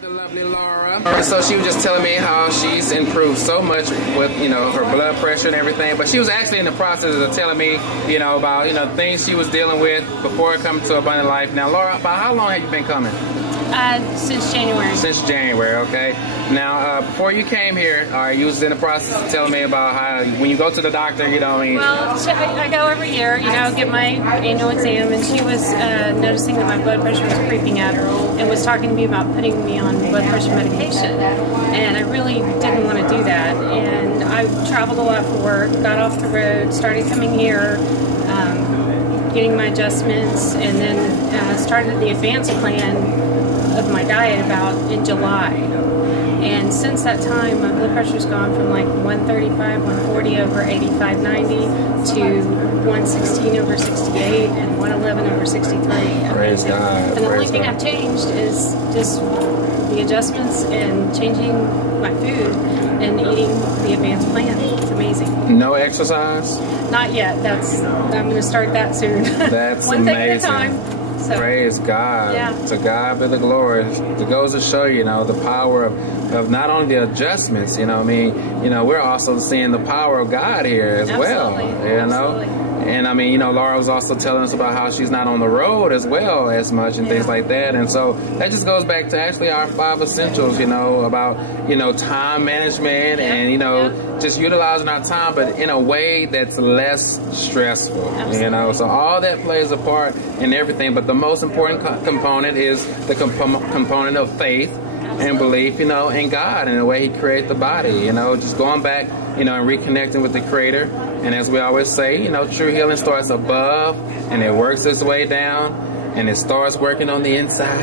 The lovely Laura. So she was just telling me how she's improved so much with, you know, her blood pressure and everything. But she was actually in the process of telling me, you know, about, you know, things she was dealing with before coming to Abundant Life. Now, Laura, about how long have you been coming? Since January. Since January, okay. Now, before you came here, you was in the process of telling me about how when you go to the doctor, you know, well, I go every year, you know, get my annual exam, and she was noticing that my blood pressure was creeping up and was talking to me about putting me on blood pressure medication. And I really didn't want to do that. And I traveled a lot for work, got off the road, started coming here, getting my adjustments, and then started the advanced plan of my diet about in July. And since that time, my blood pressure's gone from like 135, 140 over 85, 90 to 116 over 68 and 111 over 63. Praise God. And the only thing I've changed is just the adjustments and changing my food and eating the advanced plan. It's amazing. No exercise? Not yet. I'm going to start that soon. That's One amazing. thing at a time. So, praise God. Yeah. To God be the glory. It goes to show, you know, the power of not only the adjustments, you know, I mean, you know, we're also seeing the power of God here as well, you know. And I mean, you know, Laura was also telling us about how she's not on the road as well as much and things like that. And so that just goes back to actually our 5 essentials, you know, about, you know, time management and, you know, just utilizing our time, but in a way that's less stressful, you know. So all that plays a part in everything. But the most important component is the component of faith and belief, you know, in God and the way He created the body, you know, just going back, you know, and reconnecting with the Creator. And as we always say, you know, true healing starts above and it works its way down and it starts working on the inside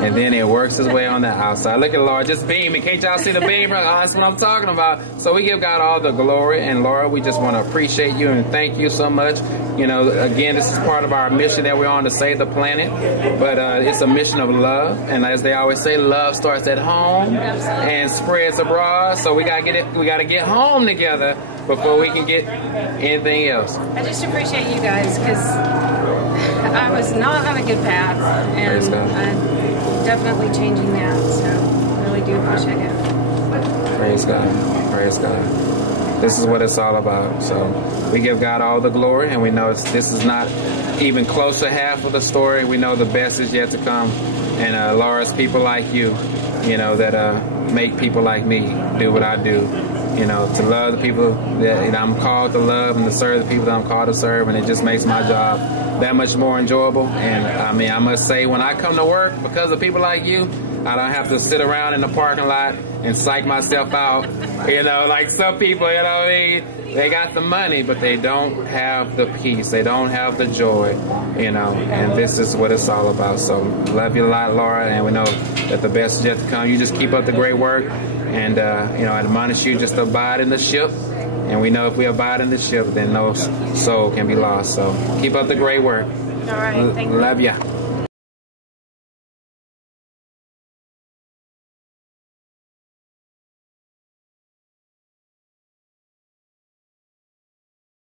and then it works its way on the outside. Look at Laura just beaming. Can't y'all see the beam? Oh, that's what I'm talking about. So we give God all the glory. And Laura, we just want to appreciate you and thank you so much. You know, again, this is part of our mission that we're on to save the planet, but it's a mission of love. And as they always say, love starts at home and spreads abroad. So we got to get home together before we can get anything else. I just appreciate you guys because I was not on a good path, and I'm definitely changing that. So I really do appreciate it. Praise God. Praise God. This is what it's all about. So we give God all the glory, and we know this is not even close to half of the story. We know the best is yet to come. And Laura's people like you know, that make people like me do what I do. You know, to love the people that I'm called to love and to serve the people that I'm called to serve, and it just makes my job that much more enjoyable. And I mean, I must say, when I come to work, because of people like you, I don't have to sit around in the parking lot and psych myself out, you know, like some people, you know what I mean? They got the money, but they don't have the peace. They don't have the joy, you know, and this is what it's all about. So love you a lot, Laura, and we know that the best is yet to come. You just keep up the great work, and, you know, I admonish you just to abide in the ship. And we know if we abide in the ship, then no soul can be lost. So keep up the great work. All right, thank you. Love ya.